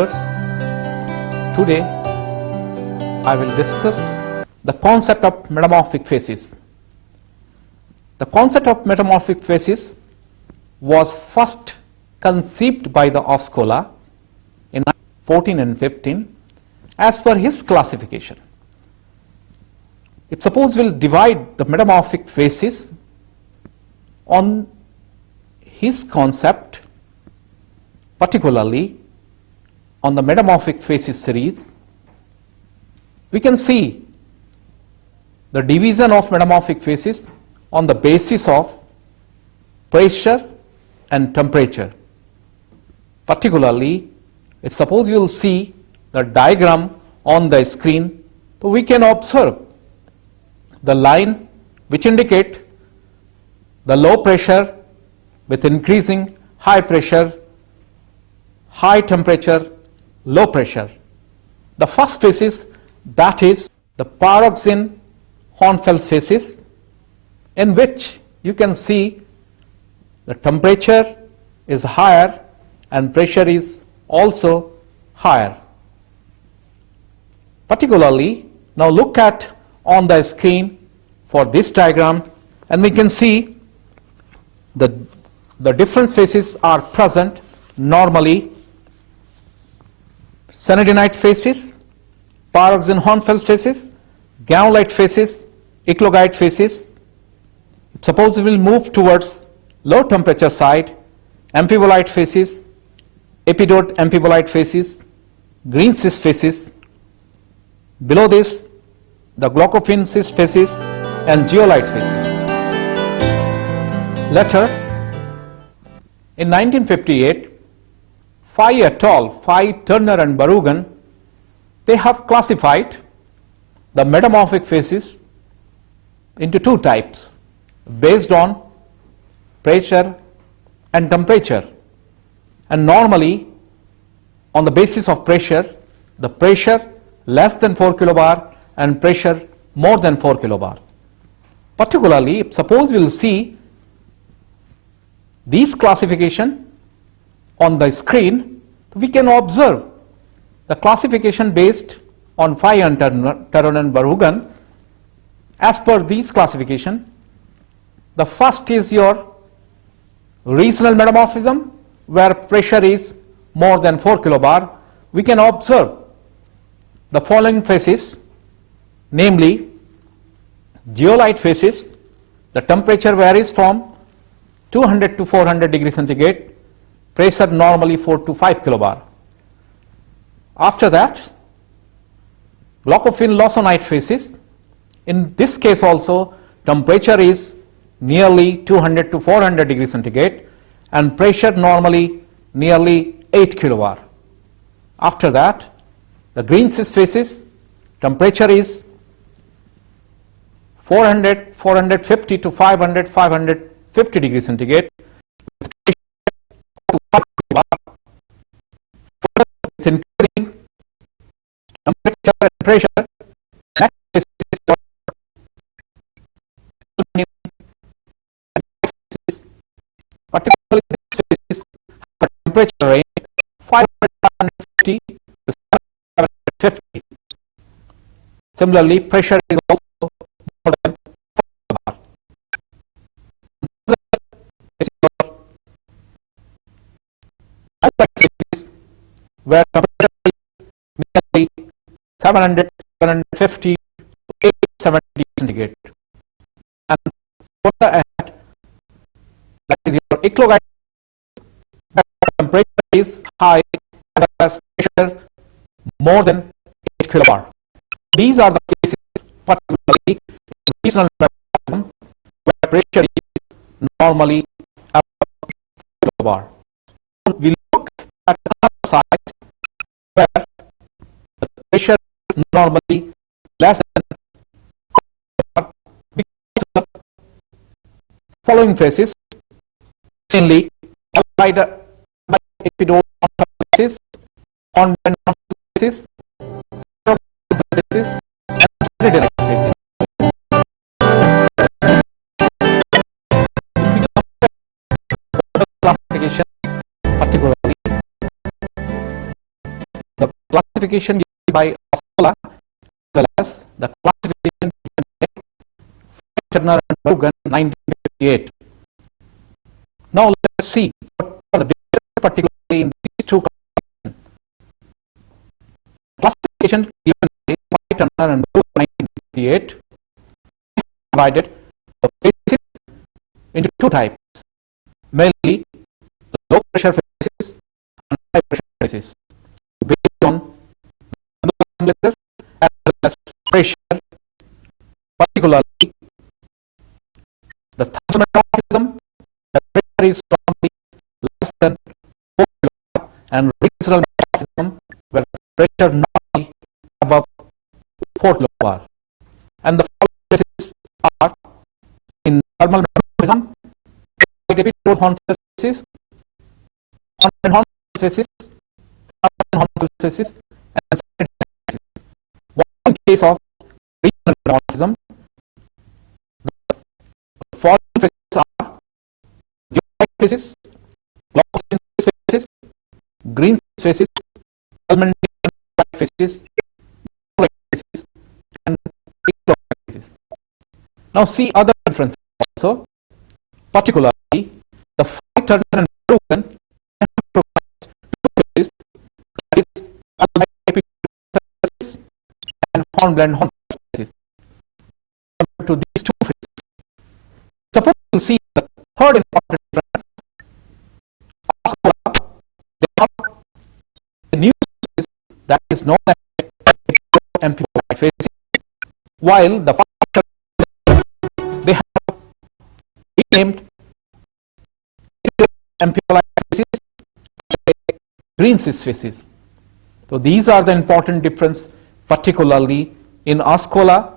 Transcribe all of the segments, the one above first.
viewers, today I will discuss the concept of metamorphic facies. The concept of metamorphic facies was first conceived by the Oscola in 14 and 15 as per his classification. If suppose we will divide the metamorphic facies on his concept, particularly on the metamorphic facies series, we can see the division of metamorphic facies on the basis of pressure and temperature. Particularly, if suppose you will see the diagram on the screen, so we can observe the line which indicate the low pressure with increasing high pressure, high temperature, low pressure. The first facies, that is the pyroxene-Hornfels facies, in which you can see the temperature is higher and pressure is also higher. Particularly, now look at on the screen for this diagram, and we can see the different facies are present. Normally, cyanidinite facies, pyroxene-Hornfels facies, gaulite facies, eclogite facies. Suppose we will move towards low temperature side, amphibolite facies, epidote amphibolite facies, green cyst facies. Below this, the glaucophene cyst facies and zeolite facies. Later, in 1958, Fye et al., Fye, Turner and Barugan, they have classified the metamorphic facies into two types based on pressure and temperature. And normally, on the basis of pressure, the pressure less than 4 kilobar and pressure more than 4 kilobar. Particularly, suppose we will see these classification on the screen, we can observe the classification based on Fye and Turner and Barugan. As per these classification, the first is your regional metamorphism, where pressure is more than 4 kilobar. We can observe the following facies, namely zeolite facies. The temperature varies from 200 to 400 degrees centigrade, pressure normally 4 to 5 kilobar. After that, glaucophene lawsonite facies. In this case also, temperature is nearly 200 to 400 degrees centigrade and pressure normally nearly 8 kilobar. After that, the green cyst facies, temperature is 400, 450 to 500, 550 degrees centigrade with increasing temperature and pressure. Next is particularly this is temperature range 550 to 750. Similarly, pressure is also more than 4 bar. Where temperature is nearly 700, 750 to 870 centigrade. And further ahead, that is your eclogite, temperature is high as well as pressure more than 8 kilobar. These are the cases, particularly in regional metamorphism, where pressure is normally above 4 kilobar. We look at another side where the pressure is normally less than 4 kilobar because of following phases, mainly epidote facies, hornblende facies, facies, and cyanidinite facies. Classification, particularly classification given by Oscola as well as the classification given by Turner and Bergen 1958. Now let's see what are the differences particularly in these two classifications. Classification given by Turner and Bergen 1958 divided the faces into two types, mainly low pressure faces and high pressure faces, based on as well as pressure, particularly the thermal metamorphism, the pressure is normally less than 4 kg, and regional metamorphism where pressure normally above 4 kg. And the following faces are in thermal metamorphism, Hornfels faces, Hornfels faces, Hornfels faces, and faces. One case of regional metamorphism, the following faces are geolite faces, Lochofin faces, green faces, almond faces, faces, and faces. Now see other differences also, particularly the Turner and Bergen provides two faces, that is almond faces and hornblende faces. Compared to these two faces, suppose we see the third important difference. They have a new face that is known as amplified faces, while the they have renamed amplified faces green cis faces. So these are the important difference, particularly in Oscola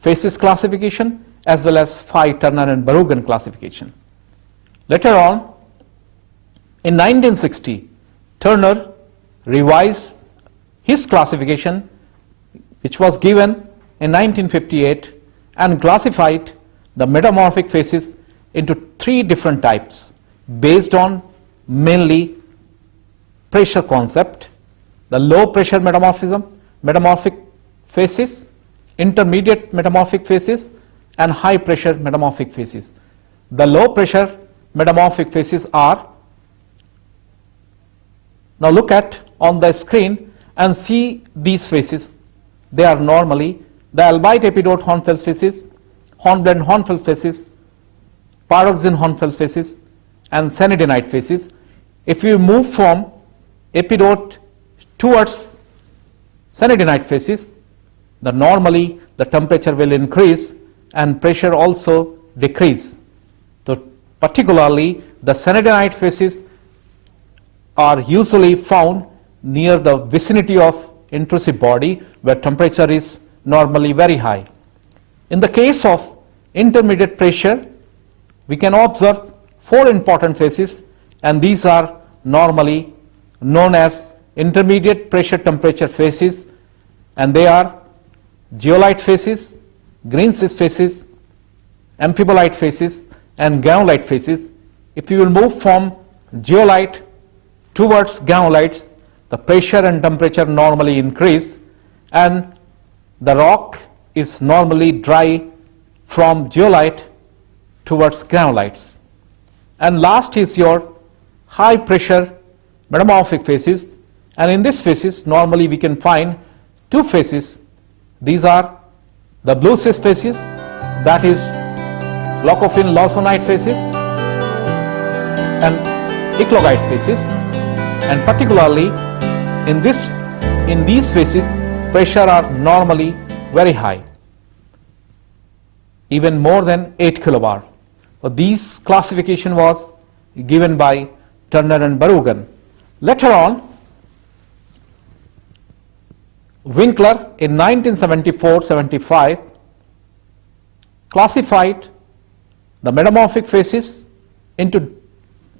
faces classification as well as Phi Turner and Bergen classification. Later on, in 1960, Turner revised his classification, which was given in 1958, and classified the metamorphic faces into three different types based on mainly pressure concept: the low pressure metamorphic faces, intermediate metamorphic faces, and high pressure metamorphic faces. The low pressure metamorphic faces are, now look at on the screen and see these faces. They are normally the albite epidote Hornfels faces, hornblende Hornfels faces, pyroxene Hornfels faces, and cyanidinite faces. If you move from epidote towards cyanidinite faces, normally the temperature will increase and pressure also decrease. So particularly the cyanidinite faces are usually found near the vicinity of intrusive body where temperature is normally very high. In the case of intermediate pressure, we can observe four important faces, and these are normally known as intermediate pressure temperature faces, and they are geolite faces, green cis faces, amphibolite faces, and gaolite faces. If you will move from geolite towards gaolites, the pressure and temperature normally increase, and the rock is normally dry from geolite towards gaolites. And last is your high pressure metamorphic faces, and in this faces normally we can find two faces. These are the blue cis faces, that is Lochofin lawsonite faces, and eclogite faces, and particularly in these faces pressure are normally very high, even more than 8 kilobar. So this classification was given by Turner and Bergen. Later on, Winkler in 1974-75 classified the metamorphic faces into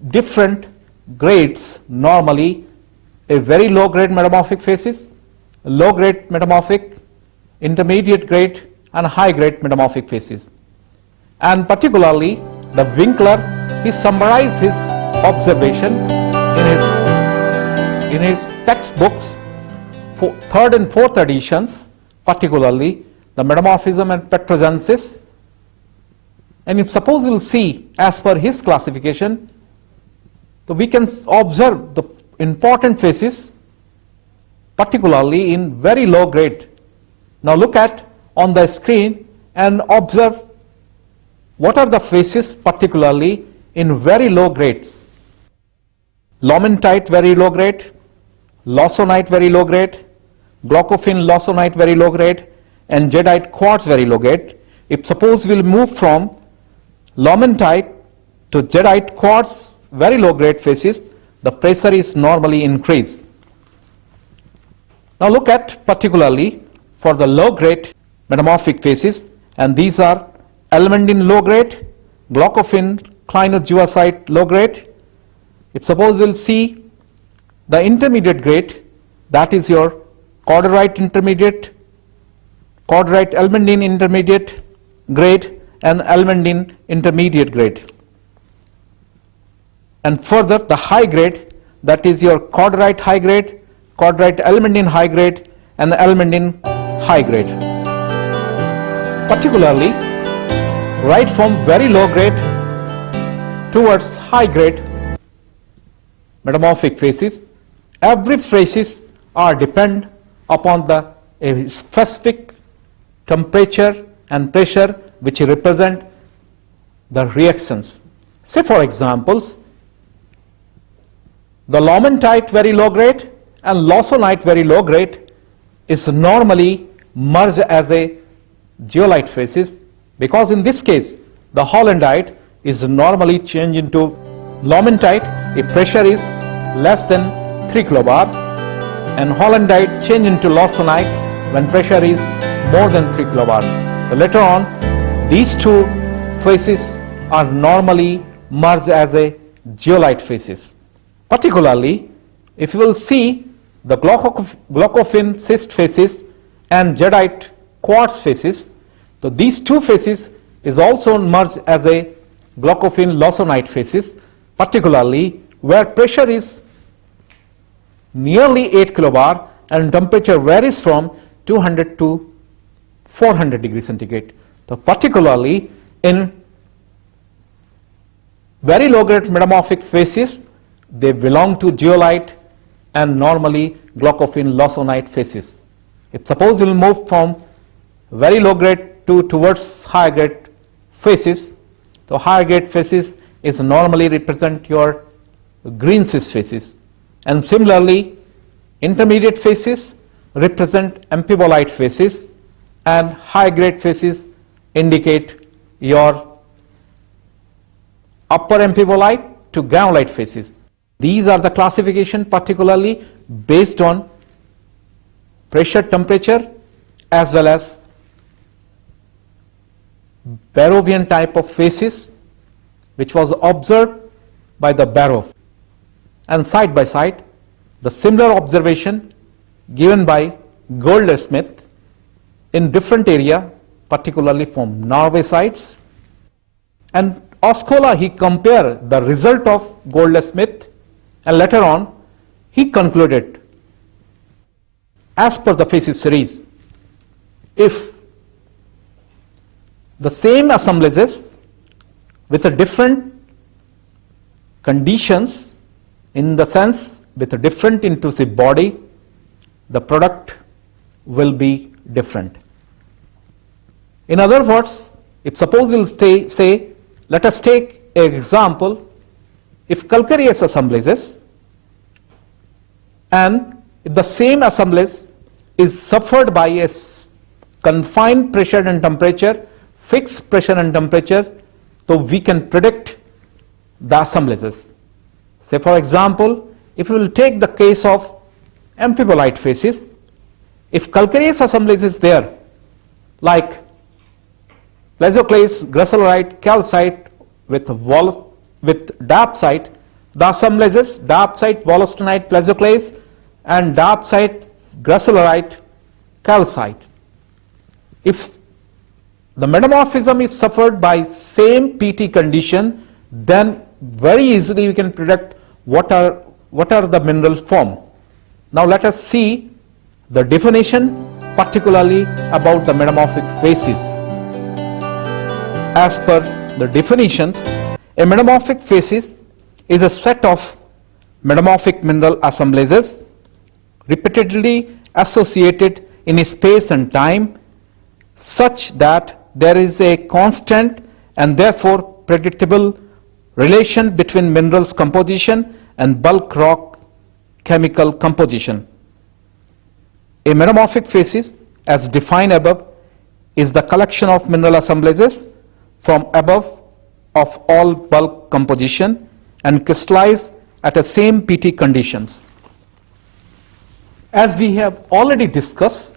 different grades, normally a very low grade metamorphic faces, low grade metamorphic, intermediate grade, and high grade metamorphic faces. And particularly the Winkler, he summarized his observation in his textbooks third and fourth editions, particularly the Metamorphism and Petrogenesis. And if suppose we will see as per his classification, so we can observe the important phases, particularly in very low grade. Now look at on the screen and observe what are the phases particularly in very low grades. Lomentite very low grade, lawsonite very low grade, glaucophene lawsonite very low grade, and jadeite quartz very low grade. If suppose we will move from lomentite to jadeite quartz very low grade phases, the pressure is normally increased. Now look at particularly for the low grade metamorphic phases, and these are almandine low grade, glaucophene clinogeosite low grade. If suppose we will see the intermediate grade, that is your corderite intermediate, corderite almandine intermediate grade, and almandine intermediate grade. And further the high grade, that is your corderite high grade, corderite almandine high grade, and almandine high grade. Particularly right from very low grade towards high grade metamorphic phases, every phases are depend upon the specific temperature and pressure which represent the reactions. Say for examples, the lomentite very low grade and lawsonite very low grade is normally merged as a zeolite phases, because in this case the hollandite is normally changed into lomentite if pressure is less than 3 kilobar, and hollandite change into lawsonite when pressure is more than 3 kilobars. So later on these two phases are normally merged as a zeolite phases. Particularly if you will see the glaucophene schist phases and jadeite quartz phases, so these two phases is also merged as a glaucophene lawsonite phases, particularly where pressure is nearly 8 kilobar and temperature varies from 200 to 400 degrees centigrade. So particularly in very low grade metamorphic phases, they belong to zeolite and normally glaucophene lawsonite phases. If suppose we will move from very low grade towards high grade phases, so higher grade phases is normally represent your green schist phases, and similarly intermediate phases represent amphibolite phases, and high grade phases indicate your upper amphibolite to granulite phases. These are the classification particularly based on pressure, temperature, as well as Barrovian type of phases which was observed by the Barrow, and side by side the similar observation given by Goldsmith in different area, particularly from Norway sites. And Oscola, he compared the result of Goldsmith, and later on he concluded as per the phases series, if the same assemblages with a different conditions, in the sense with a different intrusive body, the product will be different. In other words, if suppose we will say, let us take an example, if calcareous assemblages and if the same assemblage is suffered by a confined pressure and temperature, fixed pressure and temperature, so we can predict the assemblages. Say for example, if we will take the case of amphibolite phases, if calcareous assemblage is there like plesioclase, gracilorite, calcite with diopside, the assemblages diopside, wollastonite, plesioclase, and diopside, gracilorite, calcite. If the metamorphism is suffered by same PT condition, then very easily we can predict what are the mineral form. Now let us see the definition, particularly about the metamorphic facies. As per the definitions, a metamorphic facies is a set of metamorphic mineral assemblages repeatedly associated in space and time such that there is a constant and therefore predictable relation between minerals composition and bulk rock chemical composition. A metamorphic facies, as defined above, is the collection of mineral assemblages from above of all bulk composition and crystallize at the same PT conditions. As we have already discussed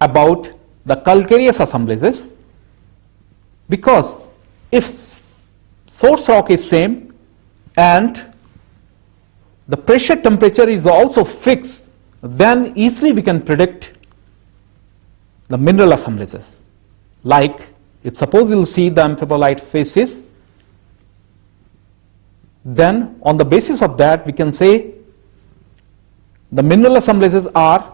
about the calcareous assemblages, because if source rock is same and the pressure temperature is also fixed, then easily we can predict the mineral assemblages. Like if suppose you will see the amphibolite facies, then on the basis of that we can say the mineral assemblages are,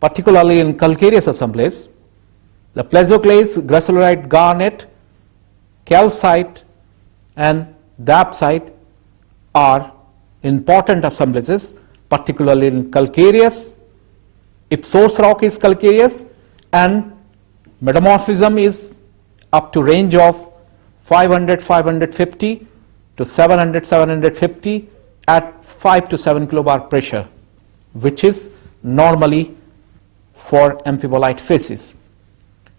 particularly in calcareous assemblage, the plesioclase, gracilorite, garnet, calcite and dapsite are important assemblages, particularly in calcareous. If source rock is calcareous and metamorphism is up to range of 500, 550 to 700, 750 at 5 to 7 kilobar pressure, which is normally for amphibolite facies.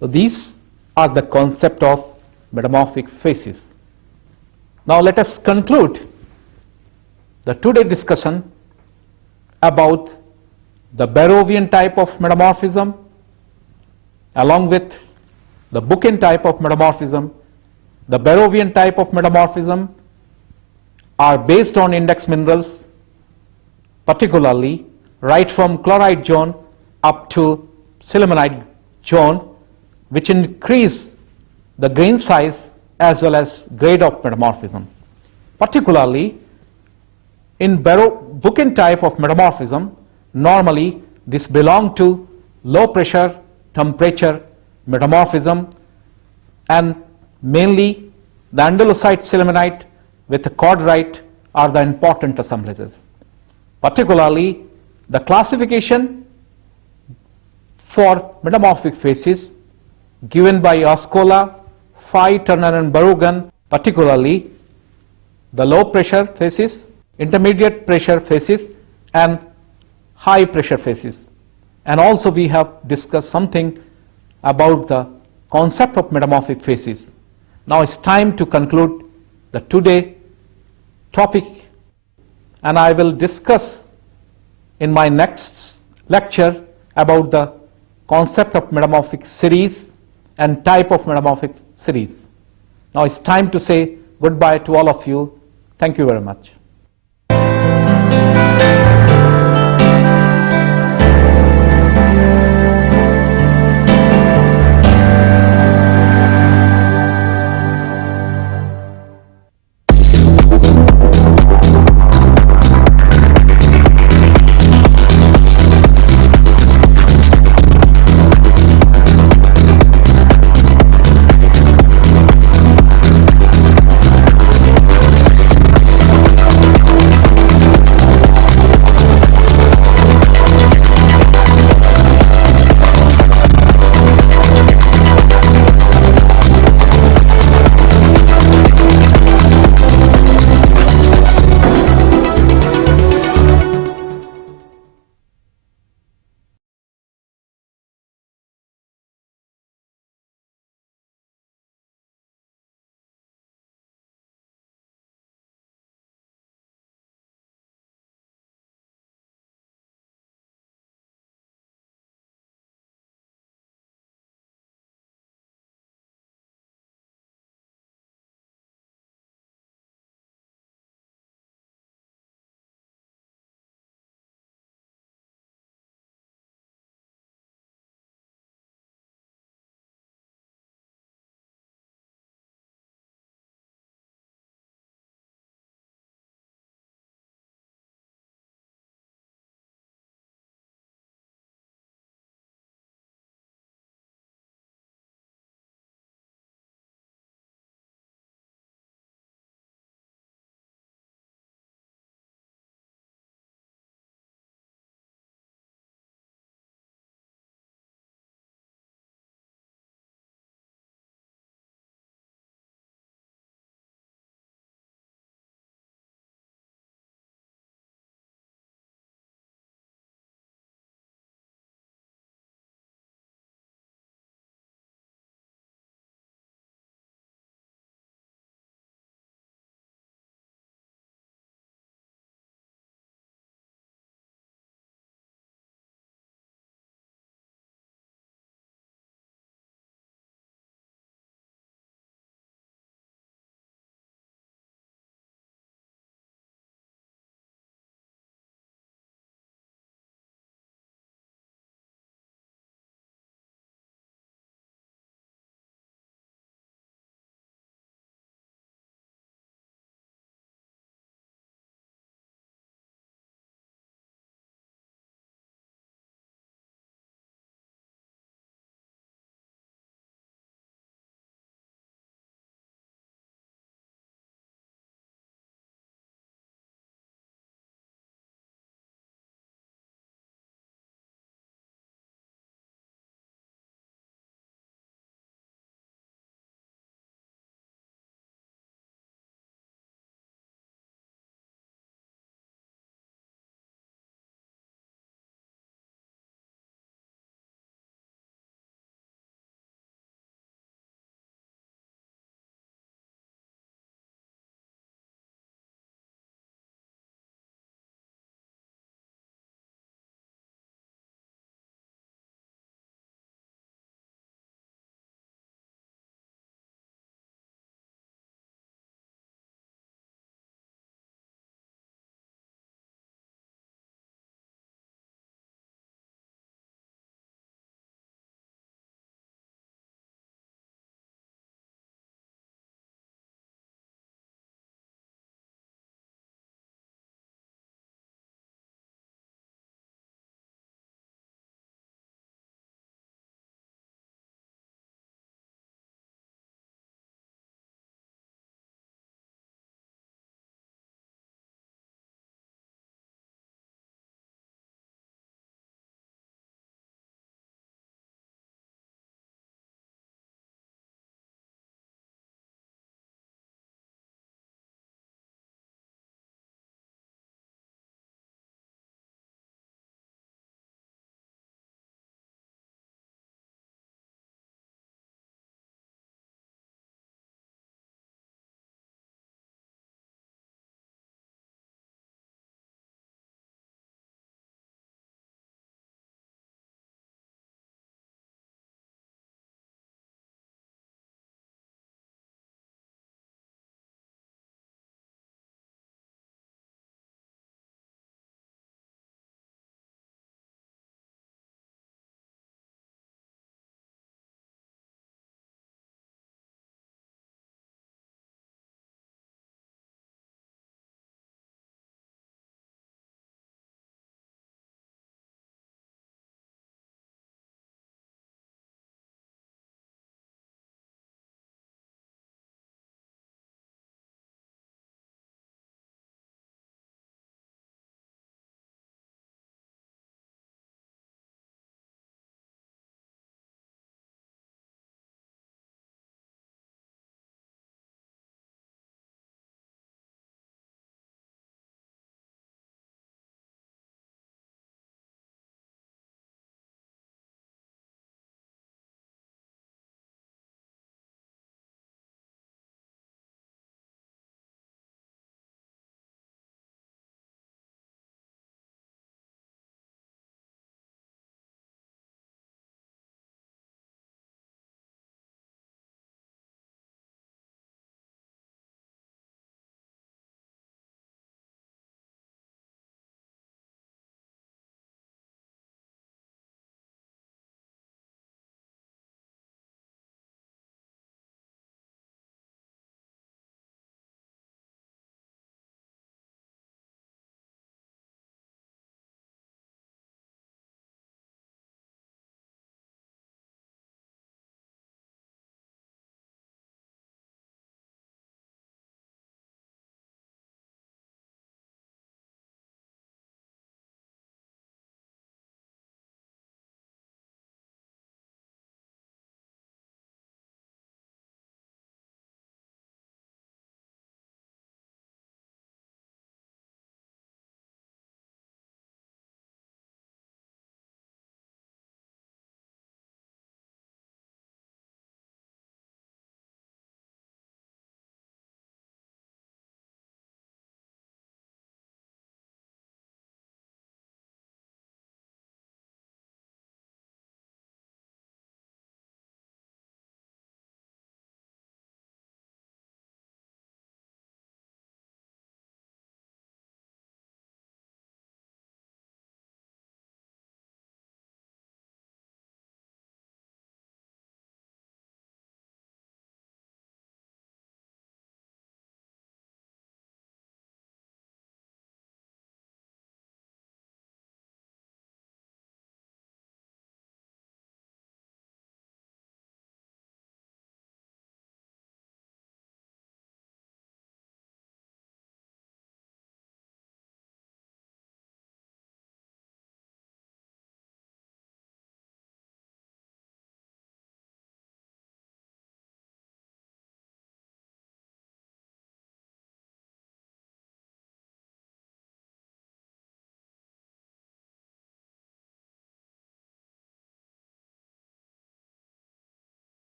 So these are the concept of metamorphic facies. Now let us conclude the today discussion about the Barrovian type of metamorphism along with the Buchan type of metamorphism. The Barrovian type of metamorphism are based on index minerals, particularly right from chloride zone up to sillimanite zone, which increase the grain size as well as grade of metamorphism. Particularly in Buchan type of metamorphism, normally this belong to low pressure temperature metamorphism, and mainly the andalusite sillimanite with the cordite are the important assemblages. Particularly the classification for metamorphic facies given by Ascola, Fay, Turner and Barughan, particularly the low pressure facies, intermediate pressure facies and high pressure facies. And also we have discussed something about the concept of metamorphic facies. Now it's time to conclude the today topic, and I will discuss in my next lecture about the concept of metamorphic series and type of metamorphic series. Now it's time to say goodbye to all of you. Thank you very much.